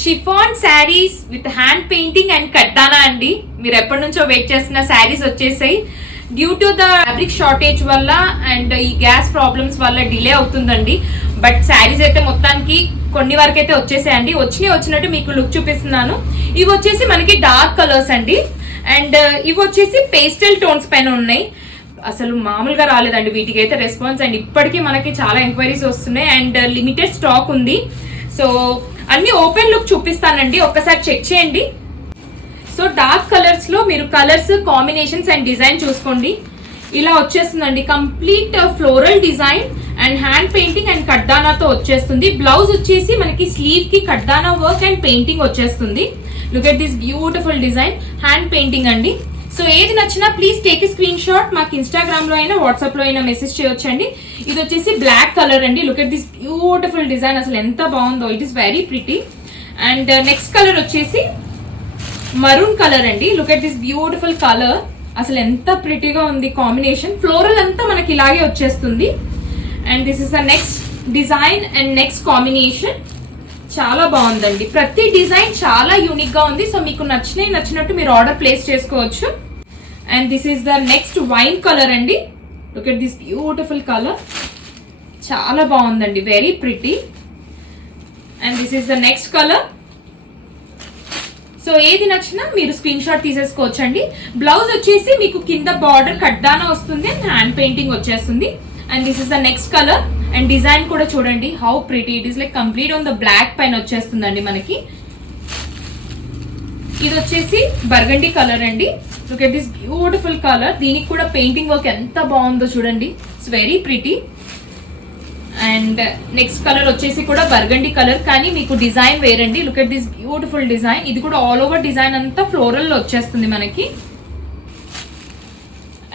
Chiffon saris with hand painting and కడ్డానా అండి. మీరు ఎప్పటి నుంచో వెయిట్ చేస్తున్న శారీస్ వచ్చేసాయి. Due to the fabric shortage వల్ల అండ్ ఈ గ్యాస్ ప్రాబ్లమ్స్ వల్ల డిలే అవుతుందండి. బట్ శారీస్ అయితే మొత్తానికి కొన్ని వరకు అయితే వచ్చేసాయండి. వచ్చినట్టు మీకు లుక్ చూపిస్తున్నాను. ఇవి వచ్చేసి మనకి డార్క్ కలర్స్ అండి. అండ్ ఇవి వచ్చేసి పేస్టల్ టోన్స్ పైన ఉన్నాయి. అసలు మామూలుగా రాలేదండి వీటికి అయితే రెస్పాన్స్. అండ్ ఇప్పటికీ మనకి చాలా ఎంక్వైరీస్ వస్తున్నాయి అండ్ లిమిటెడ్ స్టాక్ ఉంది. సో అన్ని ఓపెన్ లుక్ చూపిస్తానండి, ఒక్కసారి చెక్ చేయండి. సో డార్క్ కలర్స్ లో మీరు కలర్స్ కాంబినేషన్స్ అండ్ డిజైన్ చూసుకోండి. ఇలా వచ్చేస్తుందండి complete floral design and hand painting and కడ్డానాతో వచ్చేస్తుంది. బ్లౌజ్ వచ్చేసి మనకి స్లీవ్ కి కడ్డానా వర్క్ అండ్ పెయింటింగ్ వచ్చేస్తుంది. Look at this beautiful design, hand painting అండి. సో ఏది నచ్చినా please take a screenshot. మాకు ఇన్స్టాగ్రామ్ లో అయినా వాట్సాప్ లో అయినా మెసేజ్ చేయొచ్చండి. ఇది వచ్చేసి బ్లాక్ కలర్ అండి. Look at this beautiful design, అసలు ఎంత బాగుందో. It is very pretty. And next colour వచ్చేసి మరూన్ కలర్ అండి. Look at this beautiful colour, అసలు ఎంత ప్రిటీగా ఉంది కాంబినేషన్. ఫ్లోరల్ అంతా మనకి ఇలాగే వచ్చేస్తుంది. And this is the next design and next combination. చాలా బాగుందండి. ప్రతి డిజైన్ చాలా యూనిక్ గా ఉంది. సో మీకు నచ్చినట్టు మీరు ఆర్డర్ ప్లేస్ చేసుకోవచ్చు. And this is the next wine colour అండి. Look at this beautiful colour, చాలా బాగుందండి, very pretty. And this is the next colour. So ఏది నచ్చినా మీరు స్క్రీన్ షాట్ తీసేసుకోవచ్చండి. బ్లౌజ్ వచ్చేసి మీకు కింద బార్డర్ కడ్డానా వస్తుంది అండ్ హ్యాండ్ పెయింటింగ్ వచ్చేస్తుంది. And this is the next colour. And design కూడా చూడండి how pretty it is, like complete on the block పైన వచ్చేస్తుందండి మనకి. ఇది వచ్చేసి బర్గండీ కలర్ అండి. Look at this beautiful colour. దీనికి కూడా పెయింటింగ్ వర్క్ ఎంత బాగుందో చూడండి. It's very pretty. And next colour వచ్చేసి కూడా బర్గండీ కలర్, కానీ మీకు డిజైన్ వేరండి. Look at this beautiful design. ఇది కూడా ఆల్ ఓవర్ డిజైన్ అంతా ఫ్లోరల్ లో వచ్చేస్తుంది మనకి.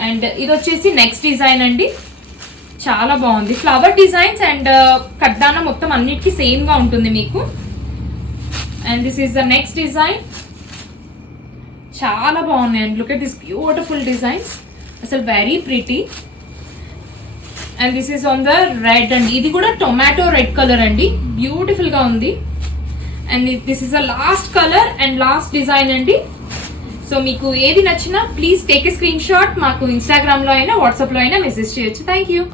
అండ్ ఇది వచ్చేసి నెక్స్ట్ డిజైన్ అండి. చాలా బాగుంది. ఫ్లవర్ డిజైన్స్ అండ్ కడ్డానా మొత్తం అన్నిటికీ సేమ్ గా ఉంటుంది మీకు. And this is the next design. చాలా బాగున్నాయండి. Look at this beautiful designs, అసలు very pretty. And this is on the red అండి. ఇది కూడా టొమాటో రెడ్ కలర్ అండి, బ్యూటిఫుల్ గా ఉంది. And this is the last colour and last design అండి. సో మీకు ఏది నచ్చినా please take a screenshot. మాకు ఇన్స్టాగ్రామ్ లో అయినా వాట్సాప్ లో అయినా మెసేజ్ చేయొచ్చు. Thank you.